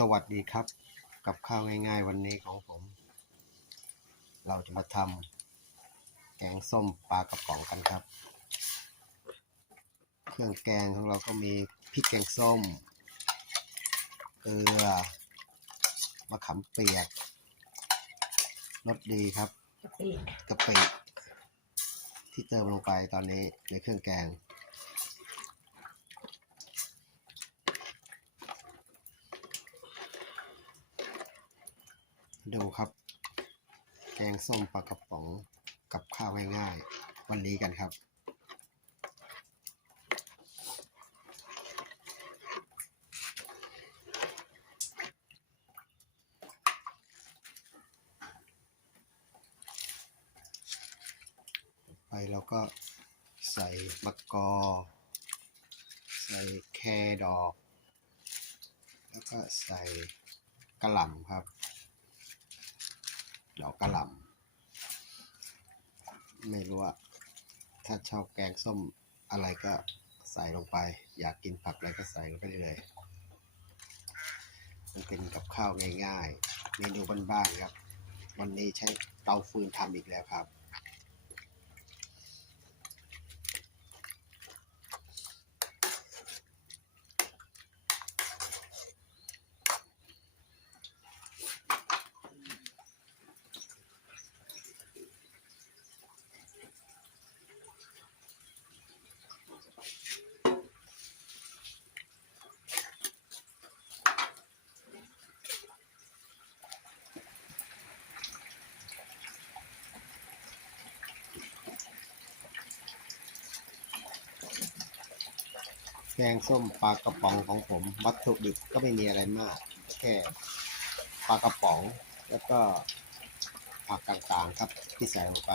สวัสดีครับ กับข้าวง่ายๆวันนี้ของผม เราจะมาทำแกงส้มปลากระป๋องกันครับ เครื่องแกงของเราก็มีพริกแกงส้มเกลือมะขามเปียกรสดีครับกะปิกะปิที่เติมลงไปตอนนี้ในเครื่องแกง ดูครับ แกงส้มปลากระป๋องกับข้าวง่ายๆวันนี้กันครับ ไปเราก็ใส่มะกอ ใส่แครดอก แล้วก็ใส่กระหล่ำครับ ดอกกระหล่ำไม่รู้ว่า ถ้าชอบแกงส้มอะไรก็ใส่ลงไป อยากกินผักอะไรก็ใส่ลงไปเลย มันเป็นกับข้าวง่ายๆ เมนูบ้านๆครับ วันนี้ใช้เตาฟืนทำอีกแล้วครับ แกงส้มปลากระป๋องของผม วัตถุดิบก็ไม่มีอะไรมาก แค่ปลากระป๋อง แล้วก็ผักต่างๆครับที่ใส่ลงไป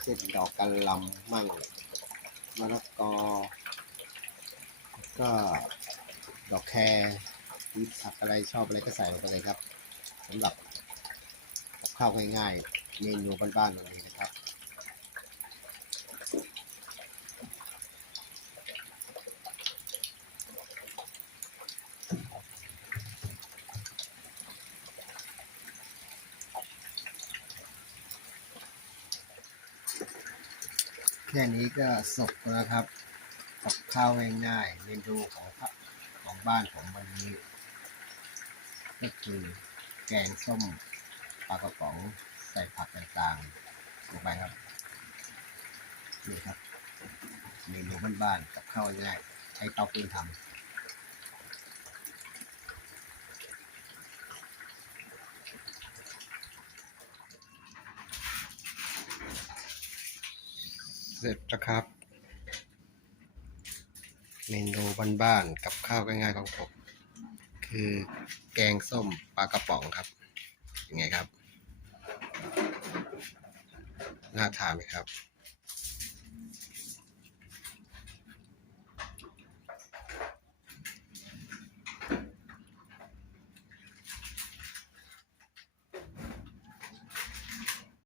เช่นดอกกระหลำมั่งมะละกอ ก็ดอกแครมีผักอะไรชอบอะไรก็ใส่ลงไปเลยครับสำหรับข้าวง่ายๆเมนูบ้านๆแบบนี้นะครับ แค่นี้ก็สุกแล้วครับกับข้าวง่ายๆเมนูของพระของบ้านผมวันนี้ ก็คือแกงส้มปลากระป๋องใส่ผักต่างๆลงไปครับนี่ครับเมนูบ้านๆกับข้าวง่ายๆใช้เตาปูนทำ เสร็จแล้วครับ เมนูบ้านๆกับข้าวง่ายๆของผม คือแกงส้มปลากระป๋องครับยังไงครับ น่าทานไหมครับ